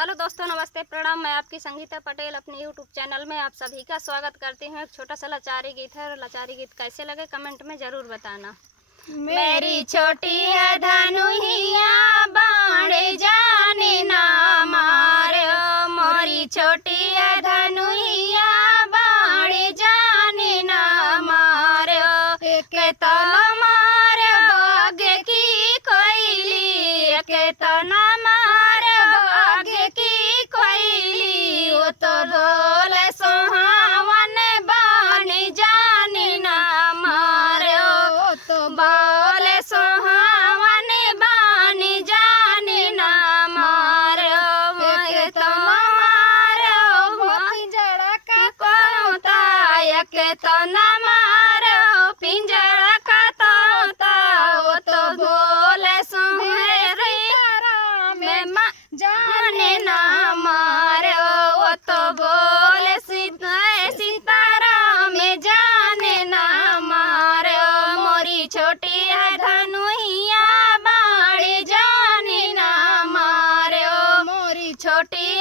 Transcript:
हेलो दोस्तों, नमस्ते, प्रणाम। मैं आपकी संगीता पटेल अपने यूट्यूब चैनल में आप सभी का स्वागत करती हूँ। एक छोटा सा लाचारी गीत है और लाचारी गीत कैसे लगे कमेंट में ज़रूर बताना। मेरी छोटी है धनुहिया बाणे जाने ना मारे, मोरी छोटी है धनुहिया बाणे जाने ना मारे, एक तना मारे बाग की कोयली, एक तना मारे बाग की कोयली, वो तो बोले सुहावन बाणे जाने ना मारे, वो तो बोले सुहावन बाने जाने ना मारे, तो मारे पिंजरा का तोता, एक तो न मारे पिंजरा का तोता, वो तो बोले सुहेरी में जाने ना मारे, वो तो बोले सितारा में जाने ना मारे, मोरी छोटी है धनुहिया बाणे जाने ना मारे, मोरी छोटी